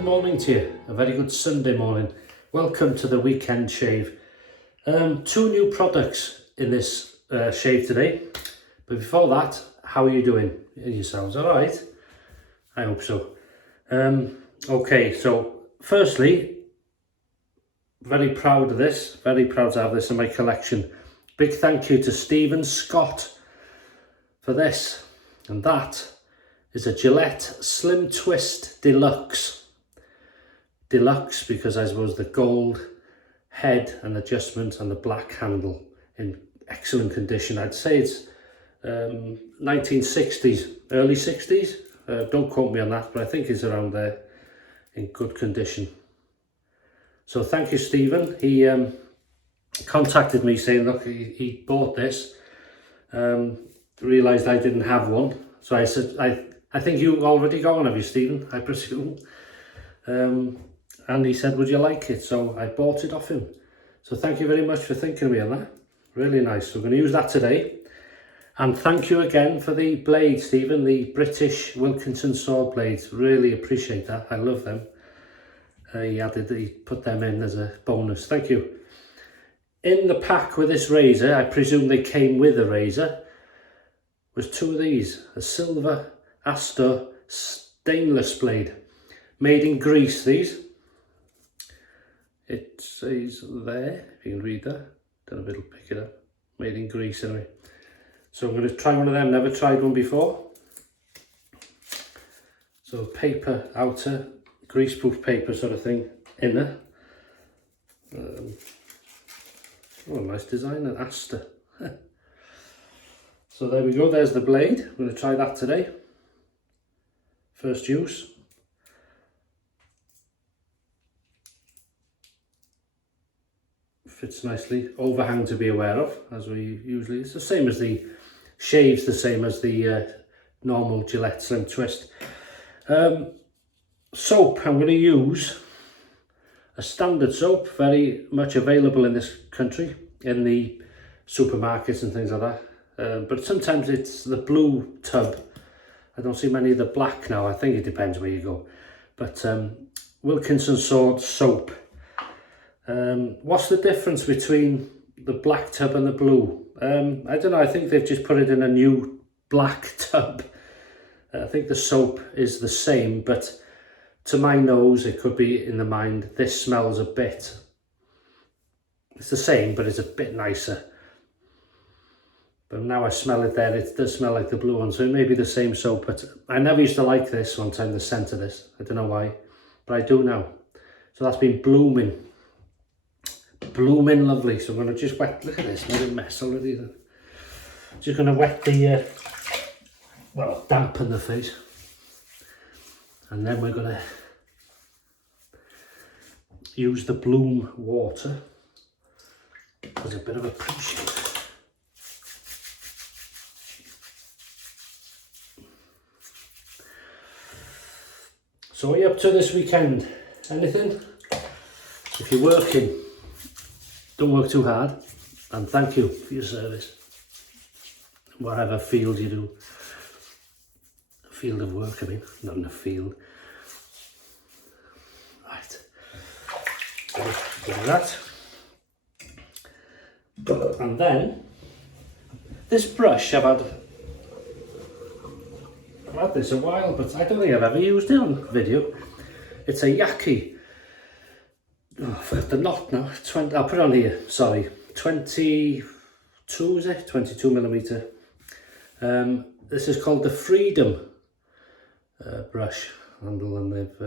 good morning to you, a very good Sunday morning. Welcome to the weekend shave. Two new products in this shave today, but before that, how are you doing yourselves? All right? I hope so. Okay, so firstly, very proud of this, very proud to have this in my collection. Big thank you to Stephen Scott for this, and that is a Gillette Slim Twist Deluxe. Deluxe because I suppose the gold head and adjustment and the black handle in excellent condition. I'd say it's 1960s, early 60s. Don't quote me on that, but I think it's around there in good condition. So thank you, Stephen. He contacted me saying, look, he bought this, realised I didn't have one. So I said, I think you already got one, have you, Stephen? I presume. And he said, would you like it? So I bought it off him. So thank you very much for thinking of me on that. Really nice. So we're going to use that today. And thank you again for the blade, Stephen, the British Wilkinson sword blades. Really appreciate that. I love them. He put them in as a bonus. Thank you. In the pack with this razor, I presume they came with a razor, was two of these. A silver Astor stainless blade. Made in Greece, these. It says there, if you can read that. Don't know if it'll pick it up. Made in Greece anyway. So I'm going to try one of them, never tried one before. So paper outer, greaseproof paper sort of thing, inner. Oh, nice design, an Astor. So there we go, there's the blade. I'm going to try that today. First use. Fits nicely. Overhang to be aware of, as we usually, it's the same as the shaves, the same as the normal Gillette Slim Twist. Soap, I'm going to use a standard soap, very much available in this country, in the supermarkets and things like that. But sometimes it's the blue tub. I don't see many of the black now. I think it depends where you go. But Wilkinson sword soap. What's the difference between the black tub and the blue? I don't know, I think they've just put it in a new black tub. I think the soap is the same, but to my nose, it could be in the mind, this smells a bit, it's the same, but it's a bit nicer. But now I smell it there, it does smell like the blue one, so it may be the same soap, but I never used to like this one time, the scent of this. I don't know why, but I do now. So that's been blooming. Blooming lovely. So I'm going to just wet, look at this, made a mess already. Just going to wet the, well, dampen the face. And then we're going to use the bloom water as a bit of a pre-shave. So what are you up to this weekend? Anything? If you're working, don't work too hard, and thank you for your service. Whatever field you do. Field of work, I mean, not in a field. Right. Do that. And then, this brush, I've had this a while, but I don't think I've ever used it on video. It's a Yaki. Oh, I forgot the knot now. 20. I'll put it on here. Sorry, 22 is it? 22 millimeter. This is called the Freedom brush handle, and they've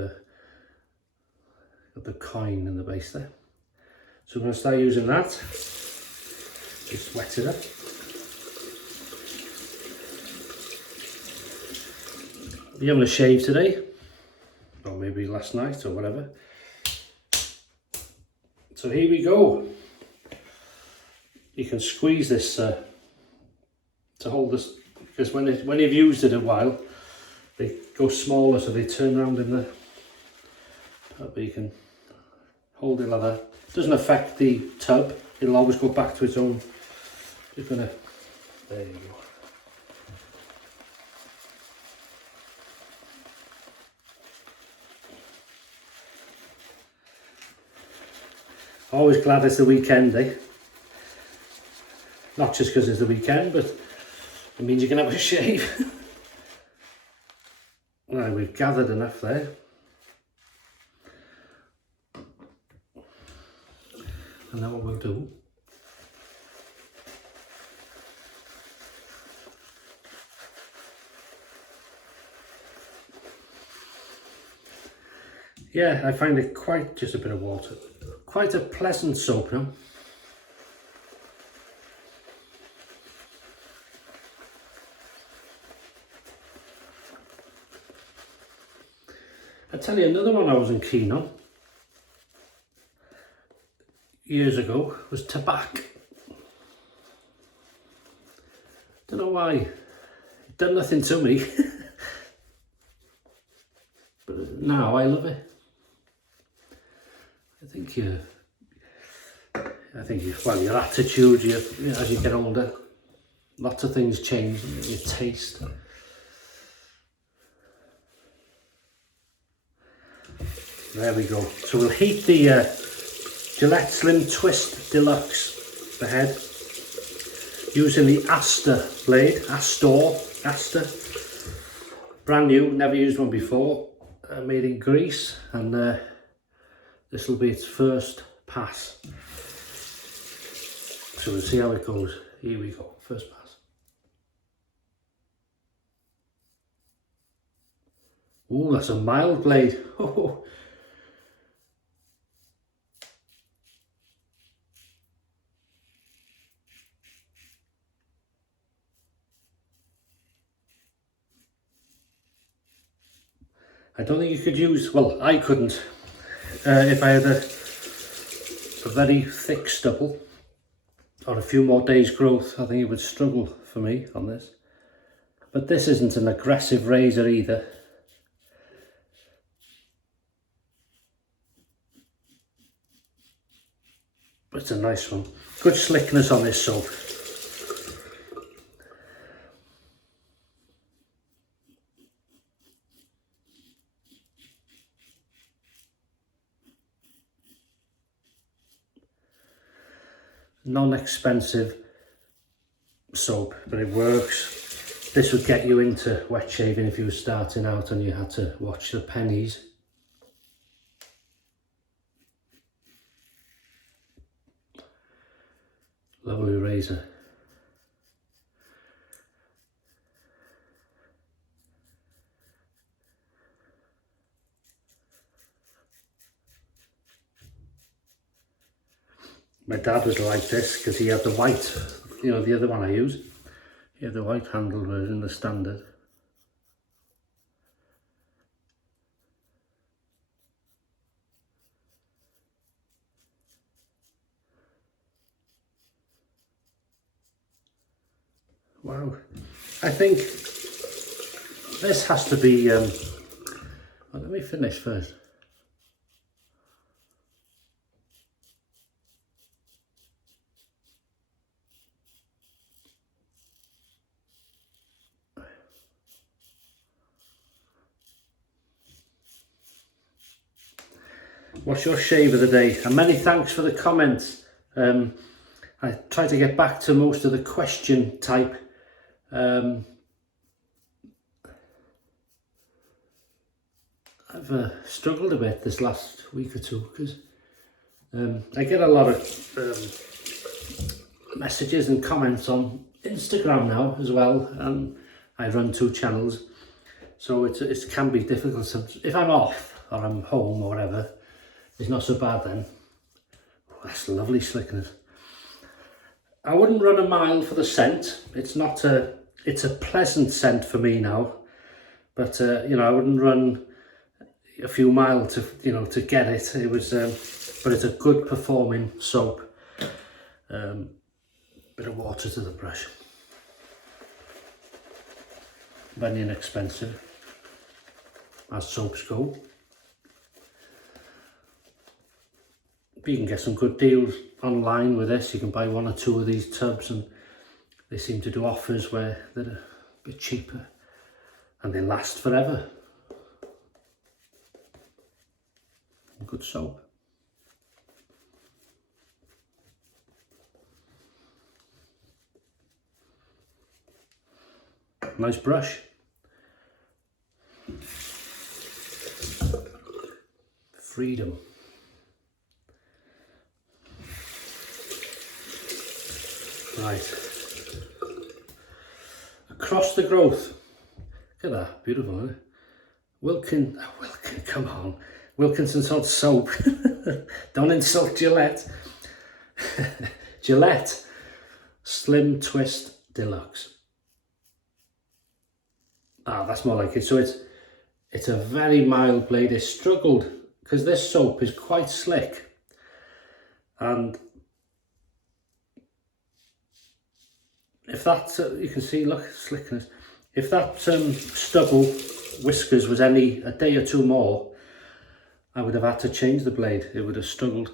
got the coin in the base there. So I'm going to start using that. Just wet it up. You're having a shave today, or maybe last night or whatever. So here we go. You can squeeze this to hold this, because when you've used it a while, they go smaller, so they turn around in the. But you can hold it like that. It doesn't affect the tub. It'll always go back to its own. You're gonna. There you go. Always glad it's the weekend, eh? Not just because it's the weekend, but it means you can have a shave. Right, we've gathered enough there. And now what we'll do, yeah, I find it quite, just a bit of water, quite a pleasant soap now. I tell you, another one I wasn't keen on years ago was tobacco. Don't know why, it done nothing to me, but now I love it. Well, your attitude, as you get older, lots of things change, your taste. There we go. So we'll heat the Gillette Slim Twist Deluxe, the head, using the Astor blade, Astor. Brand new, never used one before, made in Greece, and this will be its first pass. So we'll see how it goes. Here we go, first pass. Ooh, that's a mild blade. Oh. I don't think you could use, well, I couldn't, if I had a very thick stubble or a few more days growth. I think it would struggle for me on this. But this isn't an aggressive razor either. But it's a nice one. Good slickness on this soap. Non-expensive soap, but it works. This would get you into wet shaving if you were starting out and you had to watch the pennies. Lovely razor. My dad was like this because he had the white, the other one I use. He had the white handle version, the standard. Wow. I think this has to be, well, let me finish first. What's your shave of the day? And many thanks for the comments. I try to get back to most of the question type. I've struggled a bit this last week or two because I get a lot of messages and comments on Instagram now as well, and I run 2 channels, so it can be difficult. So if I'm off or I'm home or whatever, it's not so bad then. Oh, that's lovely slickness. I wouldn't run a mile for the scent. It's a pleasant scent for me now, but I wouldn't run a few miles to get it. It was, but it's a good performing soap. Bit of water to the brush. Very inexpensive, as soaps go. You can get some good deals online with this. You can buy 1 or 2 of these tubs, and they seem to do offers where they're a bit cheaper and they last forever. Good soap. Nice brush. Freedom. Right. Across the growth. Look at that, beautiful, isn't it? Wilkin, come on. Wilkinson salt soap. Don't insult Gillette. Gillette Slim Twist Deluxe. Ah, that's more like it. So it's a very mild blade. It struggled because this soap is quite slick, and if that you can see, look, slickness. If that stubble whiskers was a day or two more, I would have had to change the blade. It would have struggled.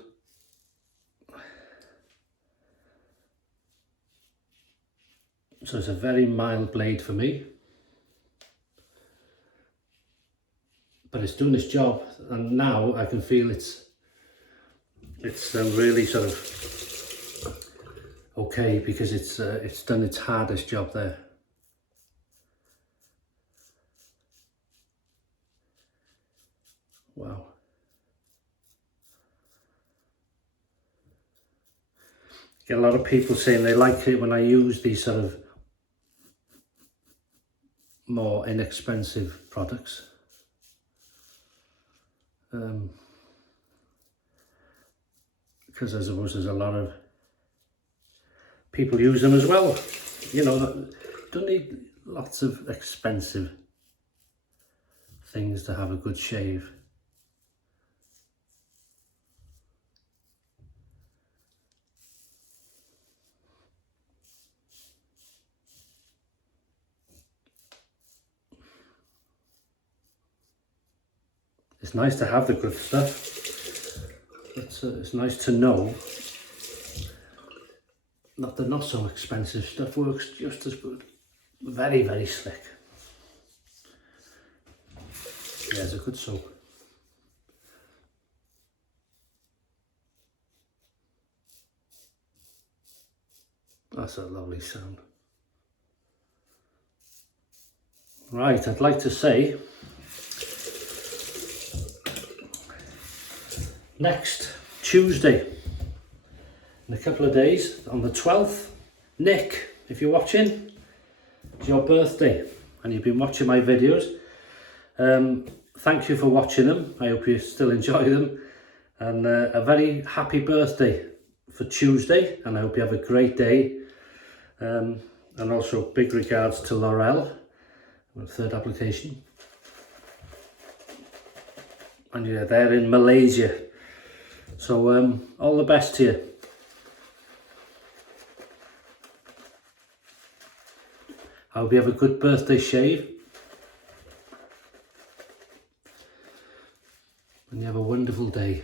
So it's a very mild blade for me, but it's doing its job, and now I can feel it's really sort of okay, because it's done its hardest job there. Wow. Get a lot of people saying they like it when I use these sort of more inexpensive products. Because I suppose there's a lot of people use them as well. You know, don't need lots of expensive things to have a good shave. It's nice to have the good stuff. It's nice to know that the not so expensive stuff works just as good. Very, very slick. Yeah, it's a good soap. That's a lovely sound. Right, I'd like to say next Tuesday, in a couple of days, on the 12th, Nick, if you're watching, it's your birthday and you've been watching my videos. Thank you for watching them. I hope you still enjoy them, and a very happy birthday for Tuesday, and I hope you have a great day. And also big regards to Laurel, third application. And yeah, they're in Malaysia. So all the best to you. I hope you have a good birthday shave. And you have a wonderful day.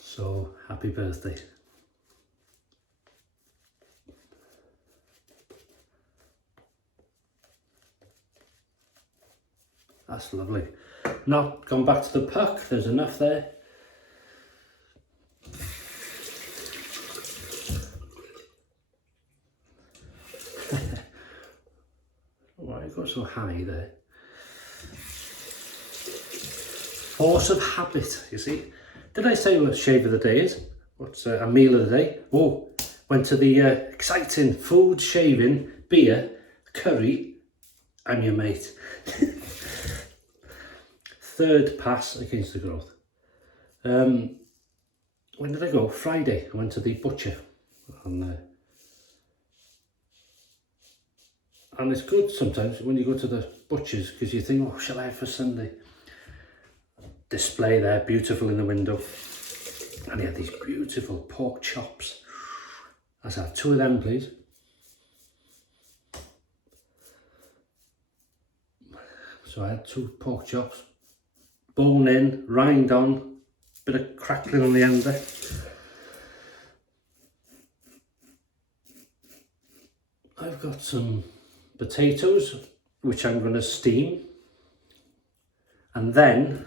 So happy birthday. That's lovely. Not gone back to the puck, there's enough there. Why it got so high there? Force of habit, you see. Did I say what shave of the day is? What's a meal of the day? Oh, went to the exciting food, shaving, beer, curry. I'm your mate. Third pass against the growth. When did I go? Friday. I went to the butcher. And it's good sometimes when you go to the butcher's, because you think, oh, shall I have for Sunday? Display there, beautiful in the window. And he had these beautiful pork chops. Let's have 2 of them, please. So I had 2 pork chops. Bone in, rind on, bit of crackling on the end there. I've got some potatoes, which I'm going to steam. And then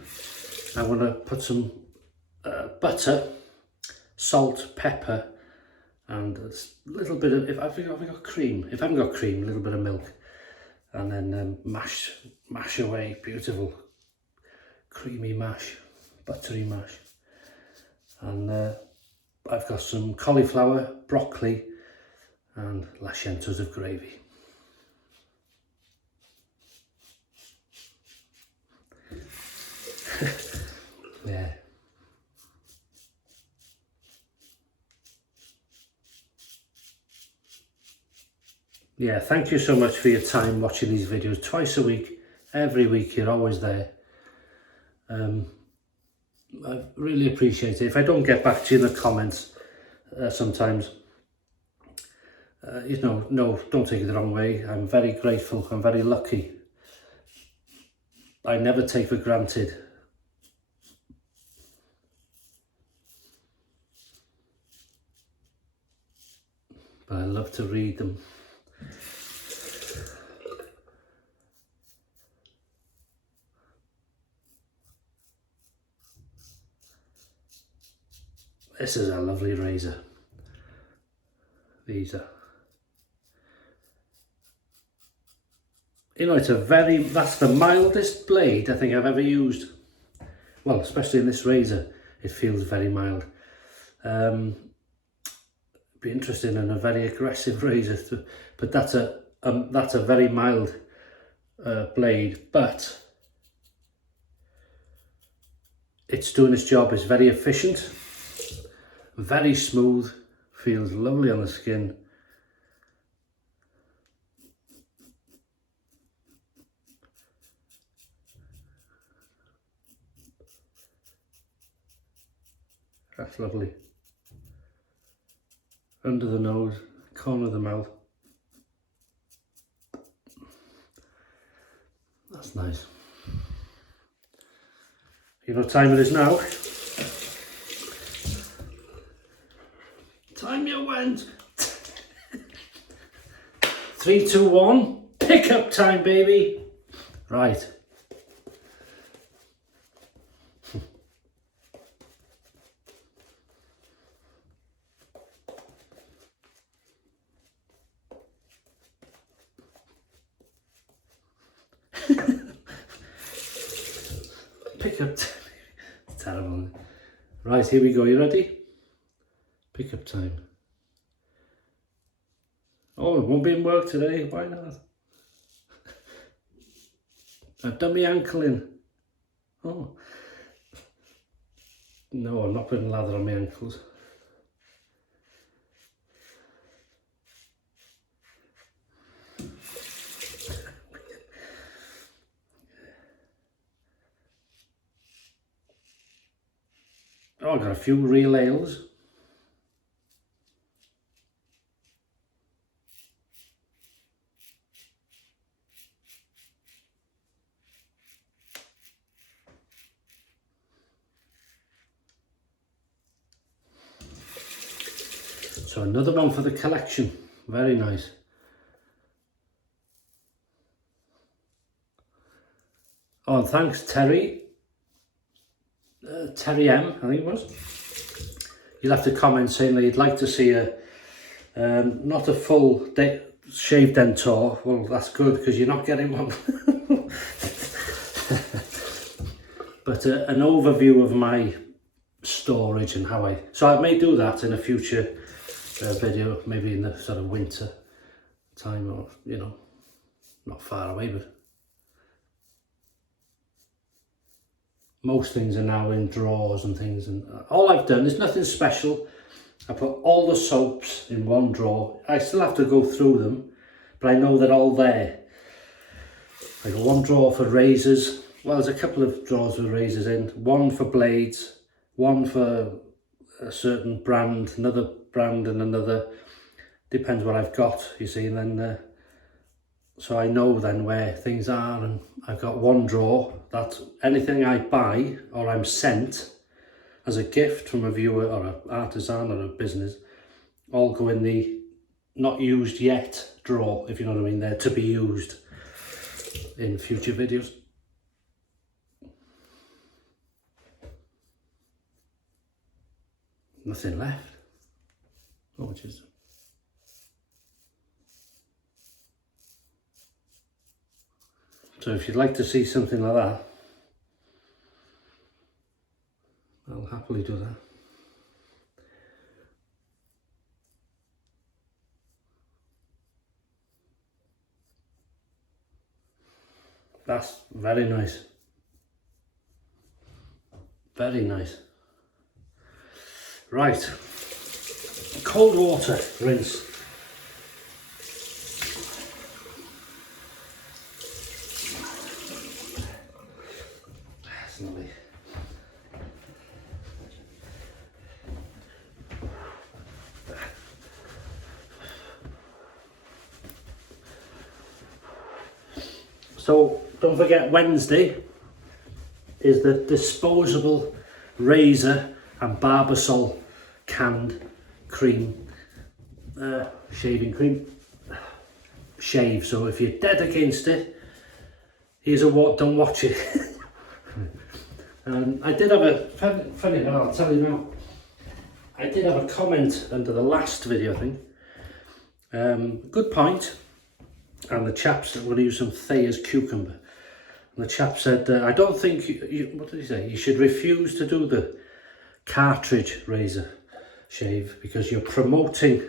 I'm going to put some butter, salt, pepper, and a little bit of, if I've got cream, if I haven't got cream, a little bit of milk, and then mash away, beautiful creamy mash, buttery mash. And I've got some cauliflower, broccoli, and lascientos of gravy. Yeah. Yeah, thank you so much for your time watching these videos twice a week. Every week you're always there. I really appreciate it. If I don't get back to you in the comments sometimes, you know, no, don't take it the wrong way. I'm very grateful. I'm very lucky. I never take for granted but I love to read them. This is a lovely razor. These are, you know, it's a very, that's the mildest blade I think I've ever used. Well, especially in this razor, it feels very mild. Be interested in a very aggressive razor, but that's a very mild blade, but it's doing its job. It's very efficient, very smooth, feels lovely on the skin. That's lovely. Under the nose, corner of the mouth. That's nice. You know what time it is now? Time you went. 3, 2, 1. Pickup time, baby. Right. Pickup time. It's terrible. Right, here we go. You ready? Pickup time. Oh, it won't be in work today. Why not? I've done my ankle in. Oh. No, I'm not putting lather on my ankles. Oh, I've got a few real ales. So another one for the collection. Very nice. Oh, and thanks Terry. Terry M, I think it was. You'll have to comment saying that you'd like to see a not a full shave dentor. Well, that's good because you're not getting one. But an overview of my storage and how so I may do that in a future video, maybe in the sort of winter time, or you know, not far away, but most things are now in drawers and things, and all I've done is nothing special. I put all the soaps in one drawer. I still have to go through them, but I know they're all there. I got one drawer for razors. Well, there's a couple of drawers with razors in. One for blades, one for a certain brand, another brand, and another. Depends what I've got, you see. And then, so I know then where things are. And I've got one drawer that anything I buy or I'm sent as a gift from a viewer or an artisan or a business, all go in the not used yet drawer, if you know what I mean. They're to be used in future videos. Nothing left. which is so if you'd like to see something like that, I'll happily do that. That's very nice. Very nice. Right. Cold water rinse. That's lovely. So don't forget, Wednesday is the disposable razor and Barbasol canned cream, shaving cream, shave. So if you're dead against it, here's a what, don't watch it. I did have a, funny, I'll tell you now, I did have a comment under the last video, I think. Good point. And the chap said, I'm going to use some Thayer's cucumber. And the chap said, I don't think, what did he say? You should refuse to do the cartridge razor shave because you're promoting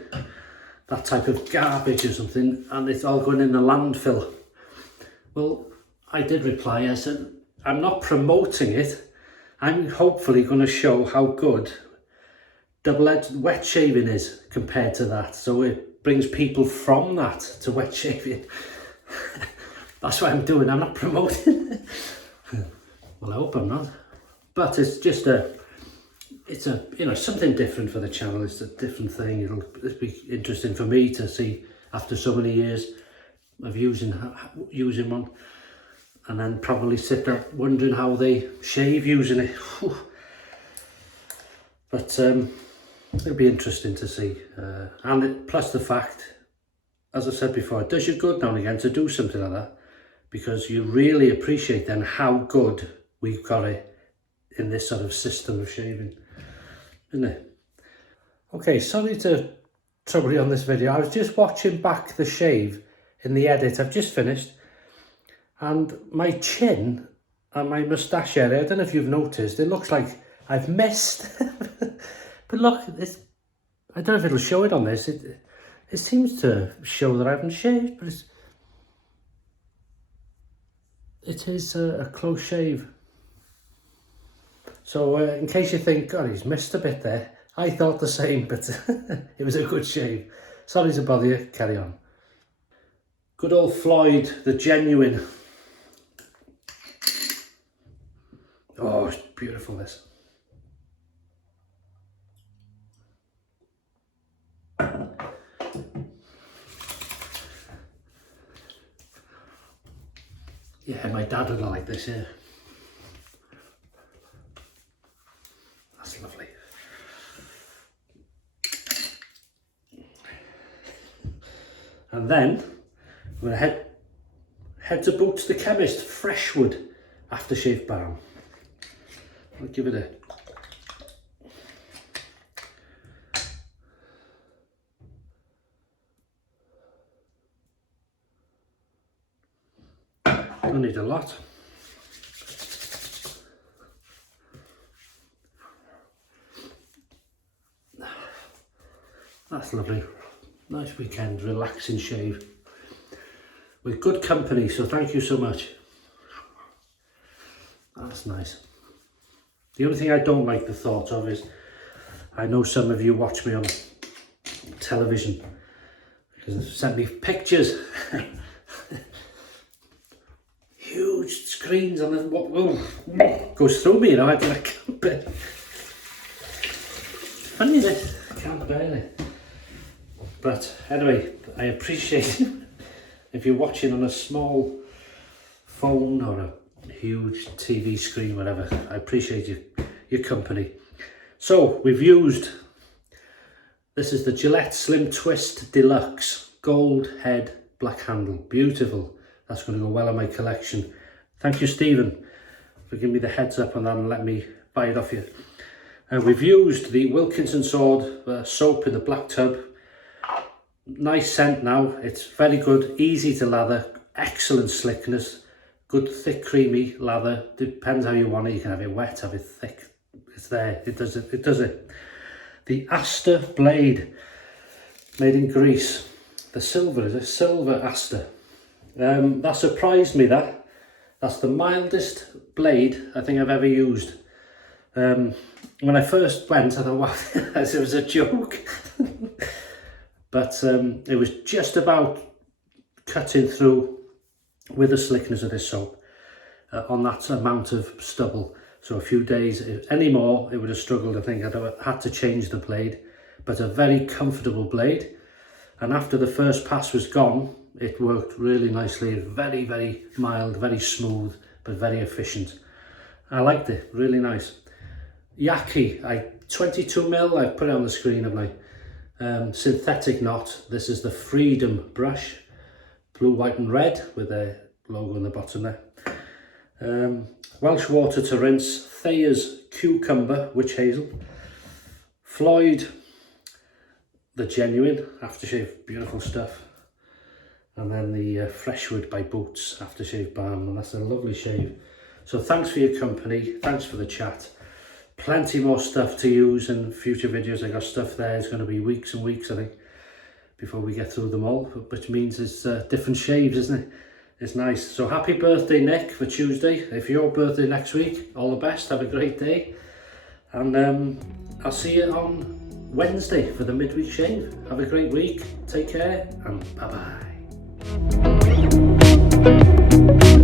that type of garbage or something and it's all going in the landfill. Well, I did reply, I said, I'm not promoting it. I'm hopefully going to show how good double-edged wet shaving is compared to that. So it brings people from that to wet shaving. That's what I'm doing. I'm not promoting it. Well, I hope I'm not. But it's just it's you know, something different for the channel. It's a different thing. It'll be interesting for me to see after so many years of using one, and then probably sit there wondering how they shave using it. Whew. But it'll be interesting to see, plus the fact, as I said before, it does you good now and again to do something like that, because you really appreciate then how good we've got it in this sort of system of shaving, isn't it? Okay, sorry to trouble you on this video. I was just watching back the shave in the edit. I've just finished, and my chin and my moustache area, I don't know if you've noticed, it looks like I've missed. But look, I don't know if it'll show it on this. It seems to show that I haven't shaved, but it is a close shave. So in case you think, God, he's missed a bit there, I thought the same, but it was a good shave. Sorry to bother you, carry on. Good old Floid, the genuine. Oh, it's beautiful, this. Yeah, my dad would like this, yeah. That's lovely. And then I'm going to head to Boots the Chemist Freshwood Aftershave Balm. I'll give it a don't need a lot. That's lovely. Nice weekend, relaxing shave with good company, so thank you so much. That's nice. The only thing I don't like the thought of is, I know some of you watch me on television because they've sent me pictures. Huge screens on the goes through me, you know. I can't bear it. Funny this, I can't bear it. But anyway, I appreciate it. If you're watching on a small phone or a huge TV screen, whatever, I appreciate your company. So we've used, this is the Gillette Slim Twist Deluxe, gold head, black handle, beautiful. That's going to go well in my collection. Thank you, Stephen, for giving me the heads up on that and letting me buy it off you. And we've used the Wilkinson Sword soap in the black tub. Nice scent now, it's very good, easy to lather, excellent slickness, good thick creamy lather. Depends how you want it, you can have it wet, have it thick, it's there, it does it. The Astor blade, made in Greece. The silver is a silver Astor. That surprised me, that's the mildest blade I think I've ever used. When I first went I thought, wow, it was a joke. But it was just about cutting through with the slickness of this soap on that amount of stubble. So a few days, any more, it would have struggled. I think I'd have had to change the blade, but a very comfortable blade. And after the first pass was gone, it worked really nicely. Very, very mild, very smooth, but very efficient. I liked it, really nice. Yaki, 22mm, I put it on the screen of my synthetic knot. This is the Freedom brush, blue, white and red with a logo on the bottom there. Welsh water to rinse, Thayer's cucumber witch hazel, Floid, the genuine aftershave, beautiful stuff, and then the Freshwood by Boots aftershave balm, and that's a lovely shave. So thanks for your company, thanks for the chat. Plenty more stuff to use in future videos. I got stuff there, it's going to be weeks and weeks I think before we get through them all, which means it's different shaves, isn't it? It's nice. So happy birthday Nick for Tuesday. If your birthday next week, all the best, have a great day, and I'll see you on Wednesday for the midweek shave. Have a great week, take care, and bye bye.